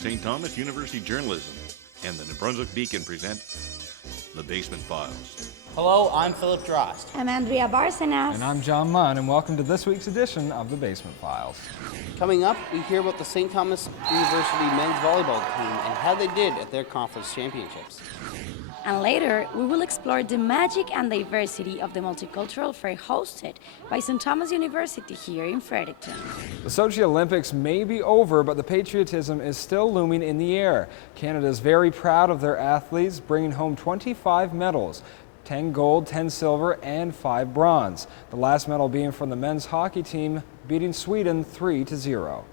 St. Thomas University Journalism and the New Brunswick Beacon present The Basement Files. Hello, I'm Philip Drost. I'm Andrea Barcenas. And I'm John Munn, and welcome to this week's edition of The Basement Files. Coming up, we hear about the St. Thomas University men's volleyball team and how they did at their conference championships. And later, we will explore the magic and diversity of the multicultural fair hosted by St. Thomas University here in Fredericton. The Sochi Olympics may be over, but the patriotism is still looming in the air. Canada is very proud of their athletes, bringing home 25 medals. 10 gold, 10 silver, and 5 bronze. The last medal being from the men's hockey team, beating Sweden 3-0.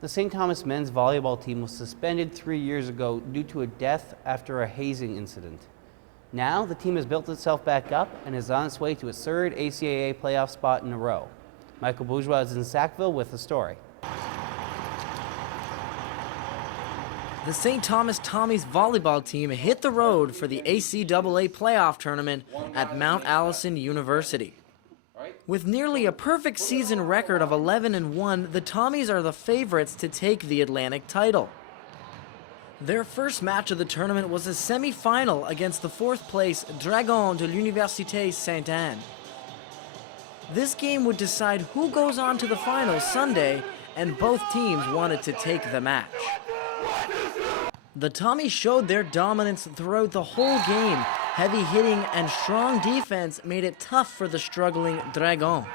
The St. Thomas men's volleyball team was suspended 3 years ago due to a death after a hazing incident. Now, the team has built itself back up and is on its way to its third ACAA playoff spot in a row. Michael Bourgeois is in Sackville with the story. The St. Thomas Tommies volleyball team hit the road for the ACAA playoff tournament at Mount Allison University. With nearly a perfect season record of 11-1, the Tommies are the favorites to take the Atlantic title. Their first match of the tournament was a semi-final against the fourth place Dragons de l'Université Sainte-Anne. This game would decide who goes on to the finals Sunday, and both teams wanted to take the match. The Tommies showed their dominance throughout the whole game. Heavy hitting and strong defense made it tough for the struggling Dragons.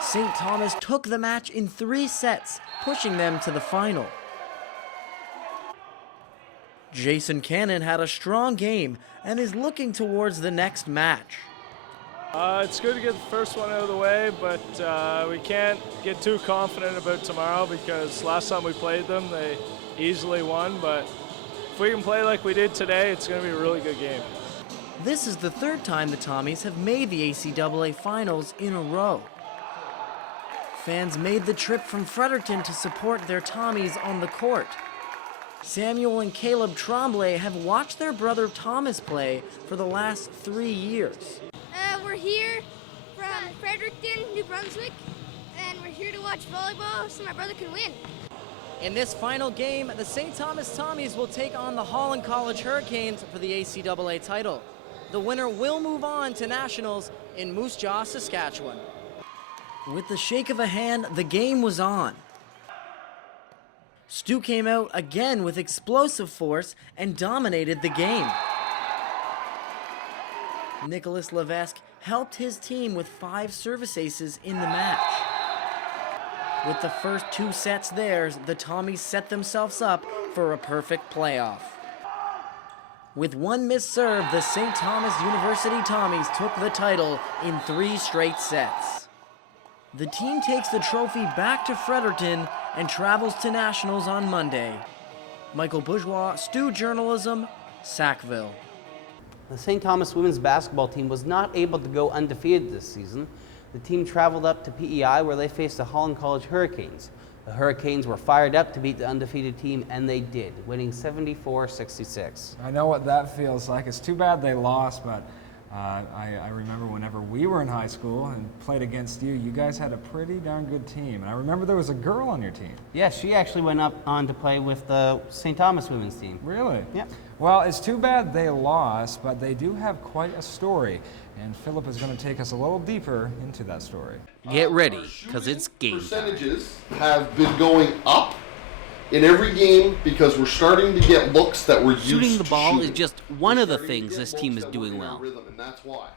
St. Thomas took the match in 3 sets, pushing them to the final. Jason Cannon had a strong game and is looking towards the next match. It's good to get the first one out of the way, but we can't get too confident about tomorrow because last time we played them, they easily won, but if we can play like we did today, it's going to be a really good game. This is the third time the Tommies have made the ACAA finals in a row. Fans made the trip from Fredericton to support their Tommies on the court. Samuel and Caleb Tremblay have watched their brother Thomas play for the last 3 years. We're here from Fredericton, New Brunswick, and we're here to watch volleyball so my brother can win. In this final game, the St. Thomas Tommies will take on the Holland College Hurricanes for the ACAA title. The winner will move on to nationals in Moose Jaw, Saskatchewan. With the shake of a hand, the game was on. Stu came out again with explosive force and dominated the game. Nicholas Levesque helped his team with 5 service aces in the match. With the first 2 sets theirs, the Tommies set themselves up for a perfect playoff. With 1 missed serve, the St. Thomas University Tommies took the title in 3 straight sets. The team takes the trophy back to Fredericton and travels to nationals on Monday. Michael Bourgeois, Stu Journalism, Sackville. The St. Thomas women's basketball team was not able to go undefeated this season. The team traveled up to PEI where they faced the Holland College Hurricanes. The Hurricanes were fired up to beat the undefeated team, and they did, winning 74-66. I know what that feels like. It's too bad they lost, but I remember whenever we were in high school and played against you, you guys had a pretty darn good team. And I remember there was a girl on your team. Yes, she actually went up on to play with the St. Thomas women's team. Really? Yeah. Well, it's too bad they lost, but they do have quite a story. And Philip is going to take us a little deeper into that story. Get ready, because it's game time. Percentages have been going up in every game because we're starting to get looks that we're used to Shooting the ball shooting. is just one of the things this team is doing well.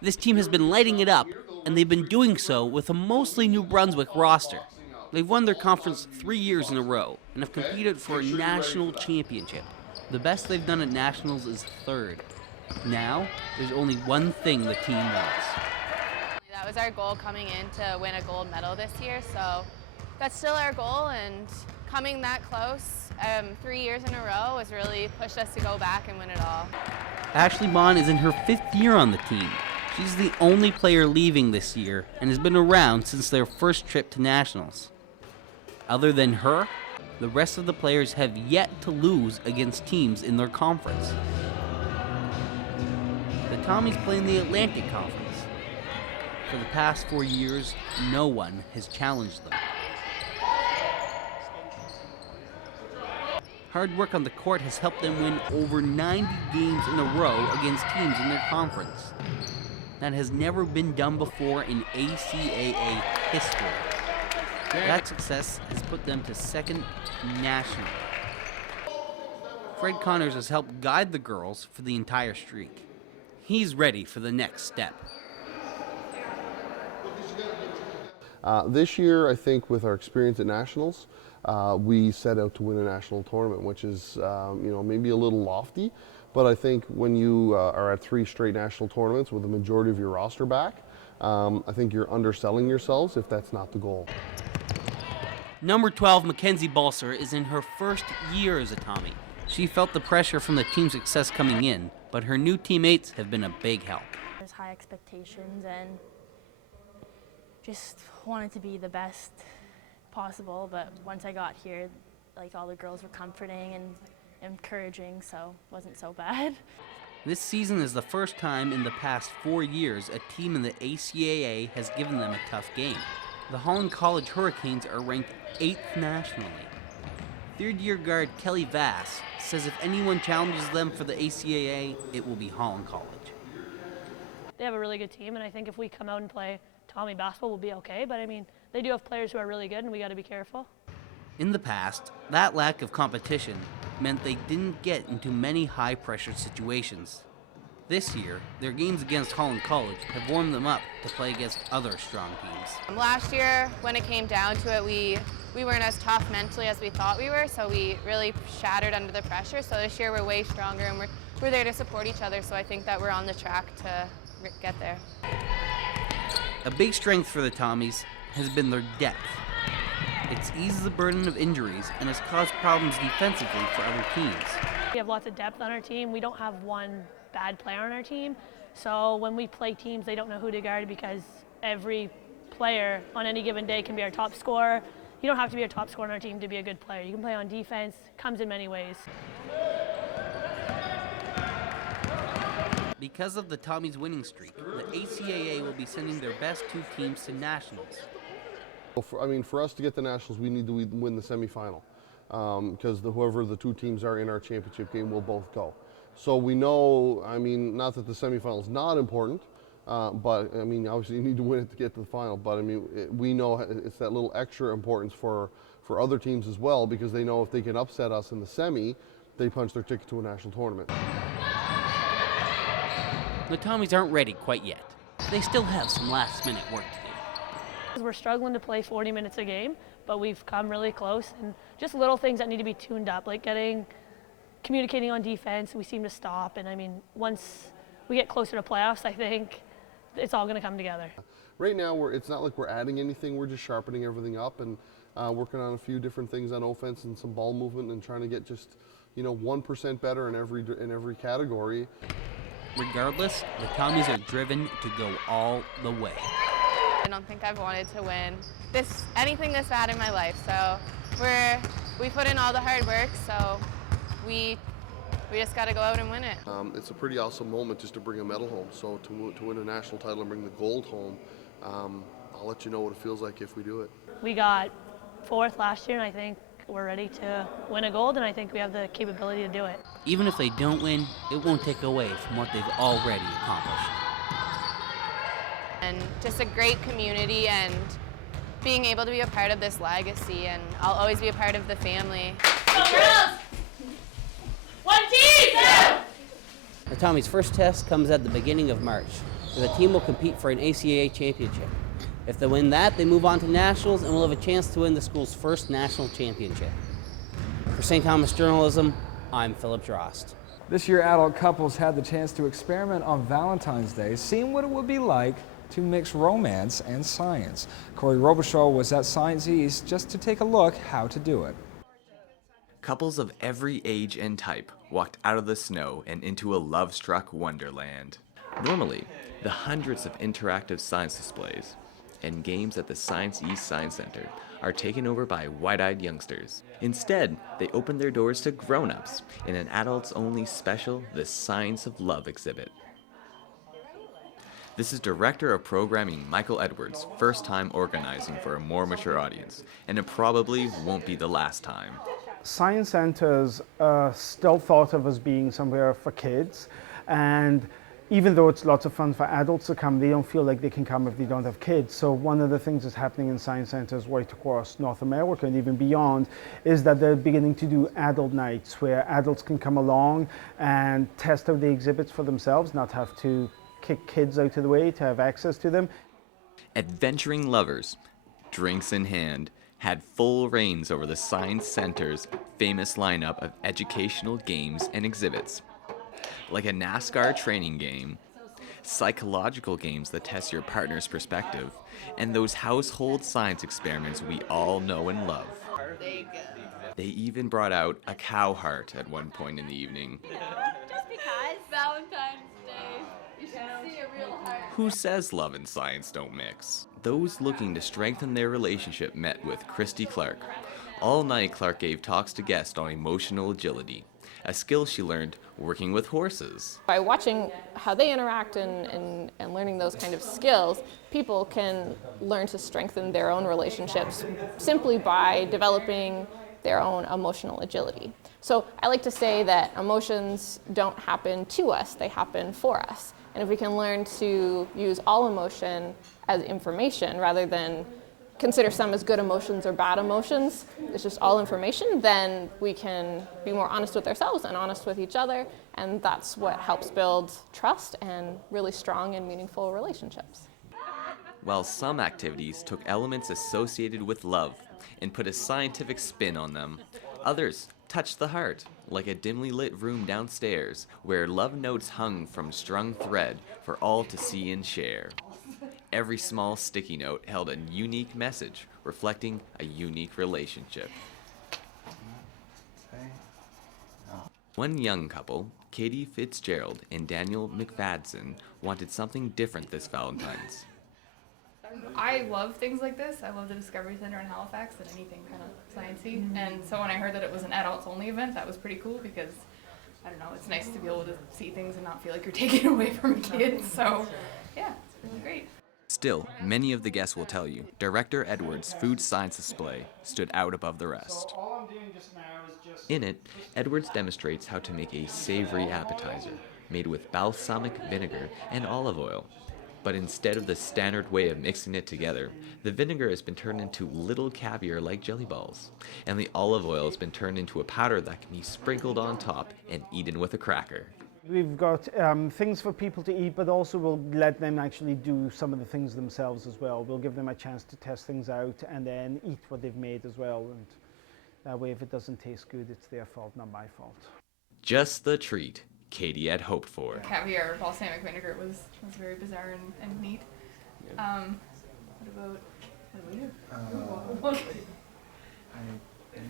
This team has been lighting it up, and they've been doing so with a mostly New Brunswick roster. They've won their conference 3 years in a row and have competed for a national championship. The best they've done at nationals is 3rd. Now, there's only one thing the team wants. That was our goal coming in, to win a gold medal this year, so that's still our goal, and coming that close 3 years in a row has really pushed us to go back and win it all. Ashley Bond is in her 5th year on the team. She's the only player leaving this year and has been around since their first trip to nationals. Other than her, the rest of the players have yet to lose against teams in their conference. The Tommies play in the Atlantic Conference. For the past 4 years, no one has challenged them. Hard work on the court has helped them win over 90 games in a row against teams in their conference. That has never been done before in ACAA history. That success has put them to second nationally. Fred Connors has helped guide the girls for the entire streak. He's ready for the next step. This year, I think with our experience at Nationals, we set out to win a national tournament, which is maybe a little lofty, but I think when you are at 3 straight national tournaments with the majority of your roster back, I think you're underselling yourselves if that's not the goal. Number 12, Mackenzie Balser, is in her first year as a Tommy. She felt the pressure from the team's success coming in, but her new teammates have been a big help. There's high expectations and just wanted to be the best possible, but once I got here, like, all the girls were comforting and encouraging, so it wasn't so bad. This season is the first time in the past 4 years a team in the ACAA has given them a tough game. The Holland College Hurricanes are ranked 8th nationally. Third-year guard Kelly Vass says if anyone challenges them for the ACAA, it will be Holland College. They have a really good team, and I think if we come out and play Tommy basketball, we'll be okay. But I mean, they do have players who are really good, and we got to be careful. In the past, that lack of competition meant they didn't get into many high-pressure situations. This year, their games against Holland College have warmed them up to play against other strong teams. Last year, when it came down to it, we weren't as tough mentally as we thought we were, so we really shattered under the pressure. So this year we're way stronger, and we're there to support each other, so I think that we're on the track to get there. A big strength for the Tommies has been their depth. It's eased the burden of injuries and has caused problems defensively for other teams. We have lots of depth on our team. We don't have one bad player on our team, so when we play teams, they don't know who to guard because every player on any given day can be our top scorer. You don't have to be a top scorer on our team to be a good player. You can play on defense, comes in many ways. Because of the Tommies' winning streak, the ACAA will be sending their best 2 teams to nationals. For us to get the nationals, we need to win the semifinal because whoever the 2 teams are in our championship game will both go. So we know, not that the semifinal is not important, but obviously you need to win it to get to the final. But we know it's that little extra importance for other teams as well, because they know if they can upset us in the semi, they punch their ticket to a national tournament. The Tommies aren't ready quite yet. They still have some last-minute work to do. We're struggling to play 40 minutes a game, but we've come really close, and just little things that need to be tuned up, like communicating on defense. We seem to stop, and once we get closer to playoffs, I think it's all going to come together. Right now, it's not like we're adding anything. We're just sharpening everything up and working on a few different things on offense and some ball movement and trying to get just 1% better in every category. Regardless, the Tommies are driven to go all the way. I don't think I've wanted to win anything this bad in my life, so we put in all the hard work, so we just got to go out and win it. It's a pretty awesome moment just to bring a medal home. So to win a national title and bring the gold home, I'll let you know what it feels like if we do it. We got 4th last year, and I think we're ready to win a gold, and I think we have the capability to do it. Even if they don't win, it won't take away from what they've already accomplished. And just a great community and being able to be a part of this legacy, and I'll always be a part of the family. Go girls! 1 team! The Tommies' first test comes at the beginning of March, where the team will compete for an ACAA championship. If they win that, they move on to nationals and will have a chance to win the school's first national championship. For St. Thomas Journalism, I'm Philip Drost. This year, adult couples had the chance to experiment on Valentine's Day, seeing what it would be like to mix romance and science. Corey Robichaud was at Science East just to take a look how to do it. Couples of every age and type walked out of the snow and into a love-struck wonderland. Normally, the hundreds of interactive science displays and games at the Science East Science Center are taken over by wide-eyed youngsters. Instead, they open their doors to grown-ups in an adults-only special The Science of Love exhibit. This is Director of Programming Michael Edwards' first time organizing for a more mature audience, and it probably won't be the last time. Science centers are still thought of as being somewhere for kids, and even though it's lots of fun for adults to come, they don't feel like they can come if they don't have kids. So one of the things that's happening in science centers right across North America and even beyond is that they're beginning to do adult nights where adults can come along and test out the exhibits for themselves, not have to kick kids out of the way to have access to them. Adventuring lovers, drinks in hand, had full reins over the Science Center's famous lineup of educational games and exhibits. Like a NASCAR training game, psychological games that test your partner's perspective, and those household science experiments we all know and love. They even brought out a cow heart at one point in the evening. Just because. Valentine's Day. You should see a real heart. Who says love and science don't mix? Those looking to strengthen their relationship met with Christy Clark. All night, Clark gave talks to guests on emotional agility, a skill she learned working with horses. By watching how they interact and learning those kind of skills, people can learn to strengthen their own relationships simply by developing their own emotional agility. So I like to say that emotions don't happen to us, they happen for us. And if we can learn to use all emotion as information rather than consider some as good emotions or bad emotions, it's just all information, then we can be more honest with ourselves and honest with each other, and that's what helps build trust and really strong and meaningful relationships. While some activities took elements associated with love and put a scientific spin on them, others touched the heart, like a dimly lit room downstairs where love notes hung from strung thread for all to see and share. Every small sticky note held a unique message, reflecting a unique relationship. One young couple, Katie Fitzgerald and Daniel McFadden, wanted something different this Valentine's. I love things like this. I love the Discovery Center in Halifax and anything kind of sciencey. And so when I heard that it was an adults-only event, that was pretty cool because, I don't know, it's nice to be able to see things and not feel like you're taking away from kids. So, yeah, it's really great. Still, many of the guests will tell you, Director Edwards' food science display stood out above the rest. In it, Edwards demonstrates how to make a savory appetizer made with balsamic vinegar and olive oil. But instead of the standard way of mixing it together, the vinegar has been turned into little caviar-like jelly balls, and the olive oil has been turned into a powder that can be sprinkled on top and eaten with a cracker. We've got things for people to eat, but also we'll let them actually do some of the things themselves as well. We'll give them a chance to test things out and then eat what they've made as well. And that way, if it doesn't taste good, it's their fault, not my fault. Just the treat Katie had hoped for. Caviar balsamic vinegar was very bizarre and neat. What about you? I'm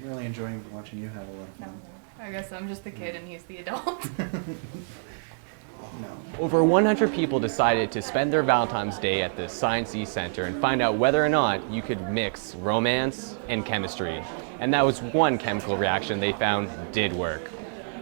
really enjoying watching you have a lot of fun. I guess I'm just the kid and he's the adult. Over 100 people decided to spend their Valentine's Day at the Science E Center and find out whether or not you could mix romance and chemistry. And that was one chemical reaction they found did work.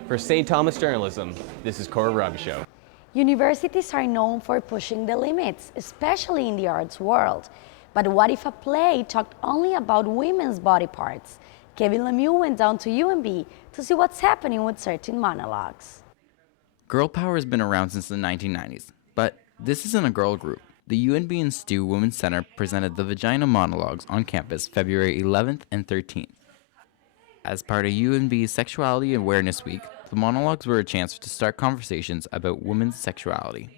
For St. Thomas Journalism, this is Cora Rubishow. Universities are known for pushing the limits, especially in the arts world. But what if a play talked only about women's body parts? Kevin Lemieux went down to UNB to see what's happening with certain monologues. Girl power has been around since the 1990s, but this isn't a girl group. The UNB and Stew Women's Center presented the Vagina Monologues on campus February 11th and 13th. As part of UNB's Sexuality Awareness Week, the monologues were a chance to start conversations about women's sexuality.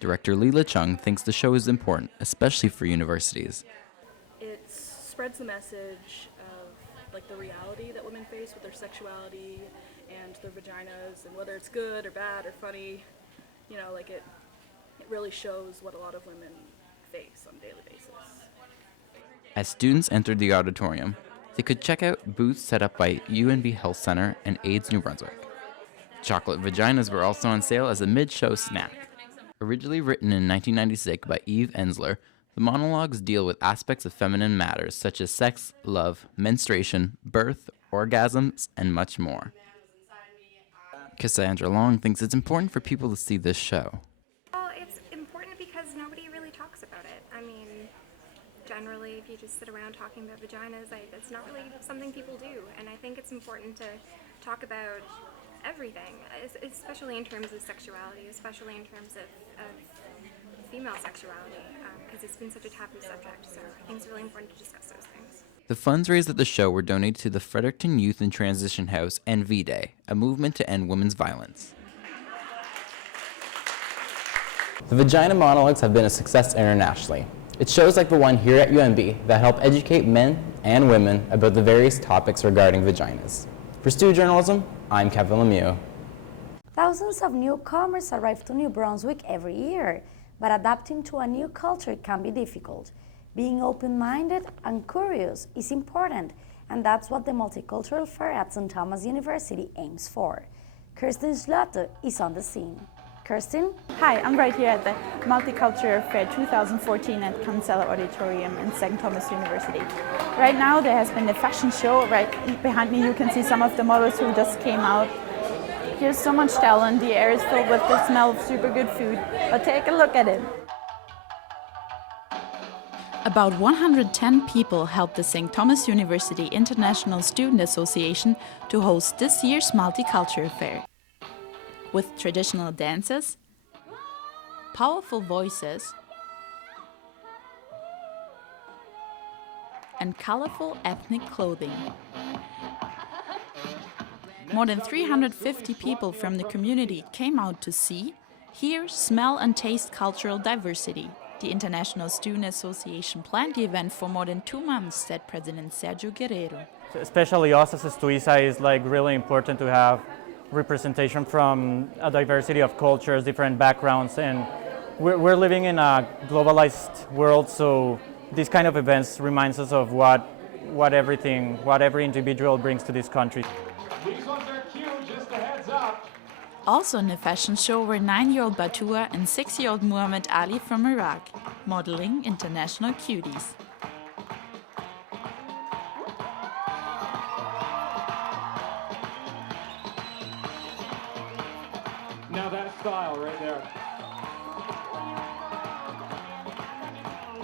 Director Leela Chung thinks the show is important, especially for universities. It spreads the message of the reality that women face with their sexuality and their vaginas, and whether it's good or bad or funny, it really shows what a lot of women face on a daily basis. As students entered the auditorium, they could check out booths set up by UNB Health Center and AIDS New Brunswick. Chocolate vaginas were also on sale as a mid-show snack. Originally written in 1996 by Eve Ensler, the monologues deal with aspects of feminine matters such as sex, love, menstruation, birth, orgasms, and much more. Cassandra Long thinks it's important for people to see this show. Well, it's important because nobody really talks about it. I mean, generally, if you just sit around talking about vaginas, that's not really something people do. And I think it's important to talk about everything, especially in terms of sexuality, especially in terms of female sexuality, because it's been such a taboo subject. So I think it's really important to discuss those things. The funds raised at the show were donated to the Fredericton Youth and Transition House and V-Day, a movement to end women's violence. The Vagina Monologues have been a success internationally. It's shows like the one here at UNB that help educate men and women about the various topics regarding vaginas. For Stu Journalism, I'm Kevin Lemieux. Thousands of newcomers arrive to New Brunswick every year, but adapting to a new culture can be difficult. Being open-minded and curious is important, and that's what the Multicultural Fair at St. Thomas University aims for. Kirsten Schlotte is on the scene. Kirsten? Hi, I'm right here at the Multicultural Fair 2014 at Cancella Auditorium in St. Thomas University. Right now there has been a fashion show. Right behind me you can see some of the models who just came out. Here's so much talent, the air is filled with the smell of super good food, but take a look at it. About 110 people helped the St. Thomas University International Student Association to host this year's Multicultural Fair. With traditional dances, powerful voices, and colorful ethnic clothing. More than 350 people from the community came out to see, hear, smell and taste cultural diversity. The International Student Association planned the event for more than 2 months, said President Sergio Guerrero. Especially us as a Stuisa is really important to have representation from a diversity of cultures, different backgrounds, and we're living in a globalized world, so these kind of events reminds us of what every individual brings to this country. These ones are cute, just a heads up. Also in the fashion show were 9-year-old Batua and 6-year-old Muhammad Ali from Iraq, modeling international cuties. Now that style right there.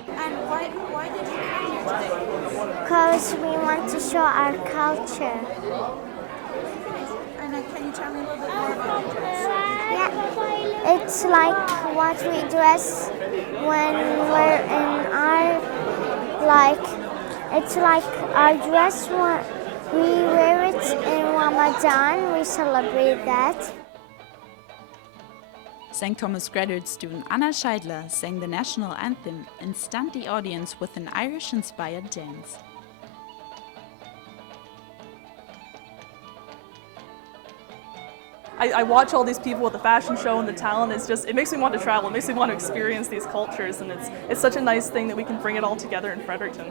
And why did you come here today? Because we want to show our culture. And can you tell me a little bit more about your dress? Yeah, it's like what we dress when we're in our, it's like our dress, we wear it in Ramadan, we celebrate that. St. Thomas graduate student Anna Scheidler sang the national anthem and stunned the audience with an Irish-inspired dance. I watch all these people with the fashion show and the talent. It makes me want to travel. It makes me want to experience these cultures, and it's such a nice thing that we can bring it all together in Fredericton.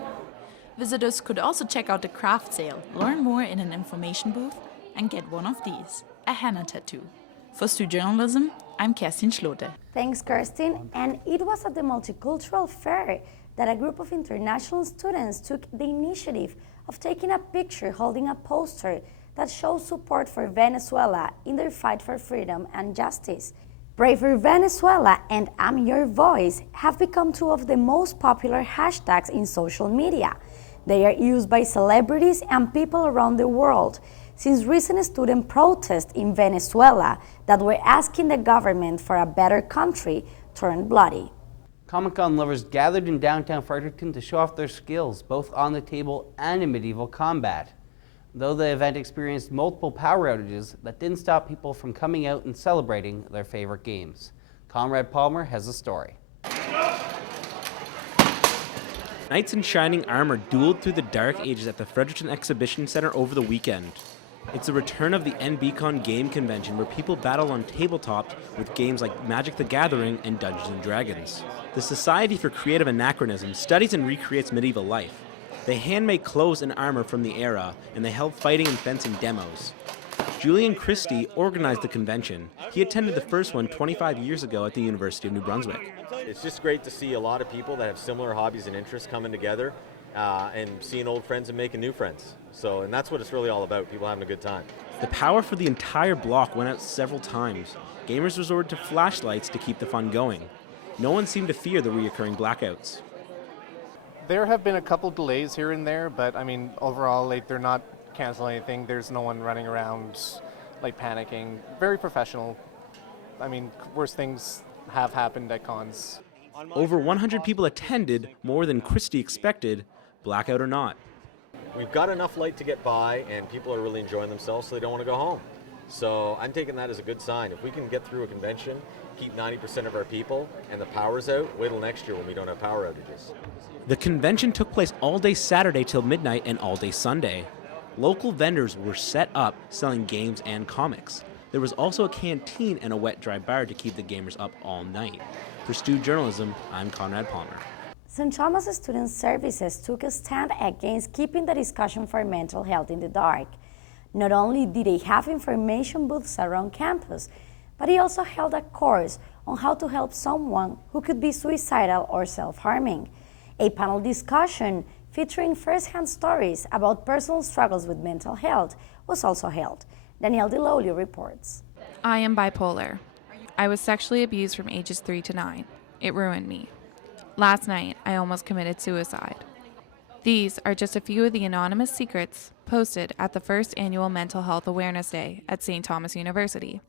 Visitors could also check out the craft sale, learn more in an information booth, and get one of these, a henna tattoo. For Stu Journalism, I'm Kerstin Schlote. Thanks, Kirsten. And it was at the Multicultural Fair that a group of international students took the initiative of taking a picture holding a poster that shows support for Venezuela in their fight for freedom and justice. Pray for Venezuela and I'm Your Voice have become two of the most popular hashtags in social media. They are used by celebrities and people around the world since recent student protests in Venezuela that were asking the government for a better country turned bloody. Comic-Con lovers gathered in downtown Fredericton to show off their skills, both on the table and in medieval combat. Though the event experienced multiple power outages, that didn't stop people from coming out and celebrating their favorite games. Conrad Palmer has a story. Knights in shining armor dueled through the dark ages at the Fredericton Exhibition Center over the weekend. It's the return of the NBCon Game Convention where people battle on tabletops with games like Magic the Gathering and Dungeons & Dragons. The Society for Creative Anachronism studies and recreates medieval life. They handmade clothes and armor from the era, and they held fighting and fencing demos. Julian Christie organized the convention. He attended the first one 25 years ago at the University of New Brunswick. It's just great to see a lot of people that have similar hobbies and interests coming together and seeing old friends and making new friends. And that's what it's really all about, people having a good time. The power for the entire block went out several times. Gamers resorted to flashlights to keep the fun going. No one seemed to fear the reoccurring blackouts. There have been a couple delays here and there, but I mean, overall, like, they're not canceling anything. There's no one running around, like, panicking. Very professional. I mean, worse things have happened at cons. Over 100 people attended, more than Christie expected, blackout or not. We've got enough light to get by, and people are really enjoying themselves, so they don't want to go home. So I'm taking that as a good sign. If we can get through a convention, keep 90% of our people, and the power's out, wait till next year when we don't have power outages. The convention took place all day Saturday till midnight and all day Sunday. Local vendors were set up selling games and comics. There was also a canteen and a wet-dry bar to keep the gamers up all night. For Stu Journalism, I'm Conrad Palmer. St. Thomas Student Services took a stand against keeping the discussion for mental health in the dark. Not only did they have information booths around campus, but he also held a course on how to help someone who could be suicidal or self-harming. A panel discussion featuring first-hand stories about personal struggles with mental health was also held. Danielle DeLolio reports. I am bipolar. I was sexually abused from ages 3 to 9. It ruined me. Last night, I almost committed suicide. These are just a few of the anonymous secrets posted at the first annual Mental Health Awareness Day at St. Thomas University.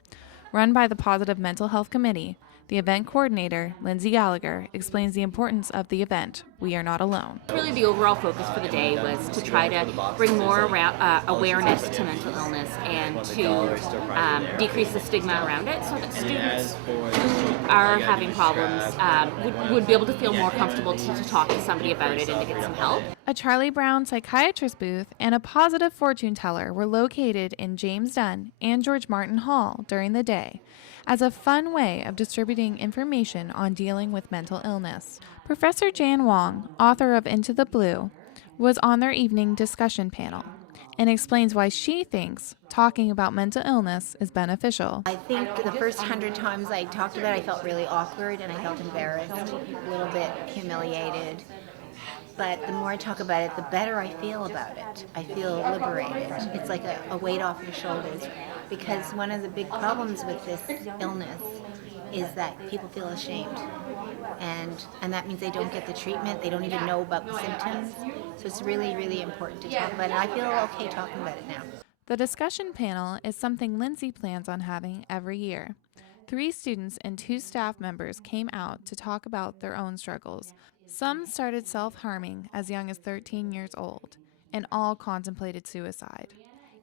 Run by the Positive Mental Health Committee, the event coordinator, Lindsay Gallagher, explains the importance of the event, We Are Not Alone. Really the overall focus for the day was to try to bring more awareness to mental illness and to decrease the stigma around it so that students who are having problems would be able to feel more comfortable to talk to somebody about it and to get some help. A Charlie Brown psychiatrist booth and a positive fortune teller were located in James Dunn and George Martin Hall during the day as a fun way of distributing information on dealing with mental illness. Professor Jan Wong, author of Into the Blue, was on their evening discussion panel and explains why she thinks talking about mental illness is beneficial. I think the first 100 times I talked about it, I felt really awkward and I felt embarrassed, a little bit humiliated. But the more I talk about it, the better I feel about it. I feel liberated. It's like a weight off your shoulders. Because one of the big problems with this illness is that people feel ashamed. And that means they don't get the treatment, they don't even know about the symptoms. So it's really, really important to talk about it. I feel okay talking about it now. The discussion panel is something Lindsay plans on having every year. 3 students and 2 staff members came out to talk about their own struggles. Some started self-harming as young as 13 years old, and all contemplated suicide.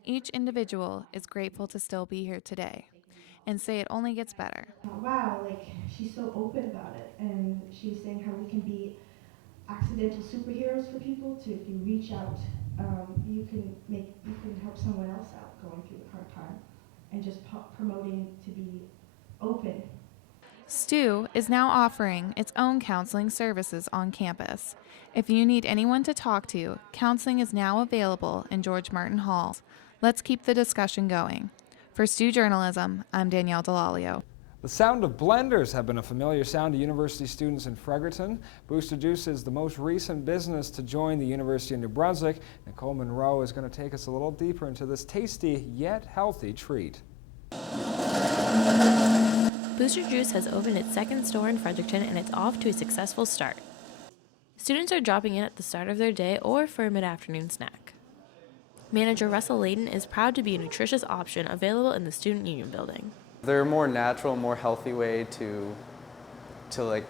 Each individual is grateful to still be here today and say it only gets better. Wow, like she's so open about it, and she was saying how we can be accidental superheroes for people. To if you reach out, you can help someone else out going through a hard time, and just promoting to be open. Stu is now offering its own counseling services on campus. If you need anyone to talk to, counseling is now available in George Martin Hall. Let's keep the discussion going. For Stu Journalism, I'm Danielle DeLolio. The sound of blenders have been a familiar sound to university students in Fredericton. Booster Juice is the most recent business to join the University of New Brunswick. Nicole Monroe is going to take us a little deeper into this tasty yet healthy treat. Booster Juice has opened its second store in Fredericton and it's off to a successful start. Students are dropping in at the start of their day or for a mid-afternoon snack. Manager Russell Layden is proud to be a nutritious option available in the Student Union building. They're a more natural, more healthy way to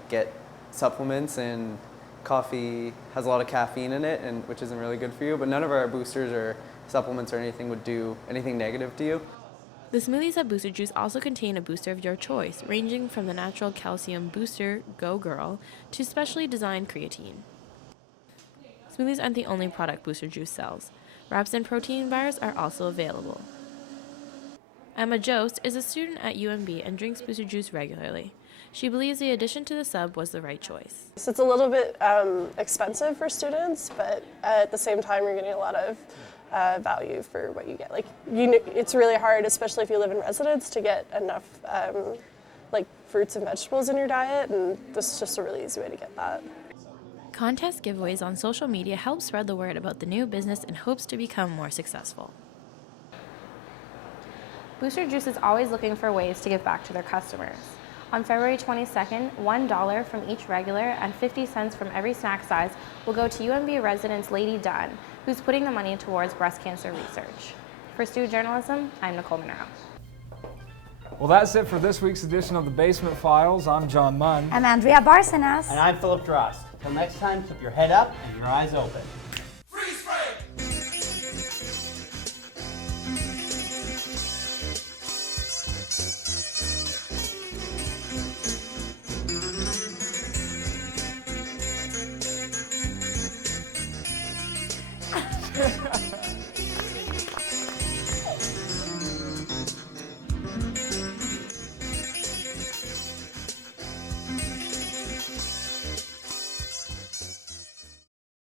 get supplements, and coffee has a lot of caffeine in it, and which isn't really good for you, but none of our boosters or supplements or anything would do anything negative to you. The smoothies at Booster Juice also contain a booster of your choice, ranging from the natural calcium booster Go Girl to specially designed creatine. Smoothies aren't the only product Booster Juice sells. Wraps and protein bars are also available. Emma Jost is a student at UMB and drinks Booster Juice regularly. She believes the addition to the sub was the right choice. So it's a little bit expensive for students, but at the same time you're getting a lot of value for what you get. It's really hard, especially if you live in residence, to get enough fruits and vegetables in your diet, and this is just a really easy way to get that. Contest giveaways on social media help spread the word about the new business and hopes to become more successful. Booster Juice is always looking for ways to give back to their customers. On February 22nd, $1 from each regular and 50 cents from every snack size will go to UNB residents Lady Dunn, who's putting the money towards breast cancer research. For Student Journalism, I'm Nicole Monroe. Well, that's it for this week's edition of the Basement Files. I'm John Munn. I'm Andrea Barcenas. And I'm Philip Drost. Till next time, keep your head up and your eyes open.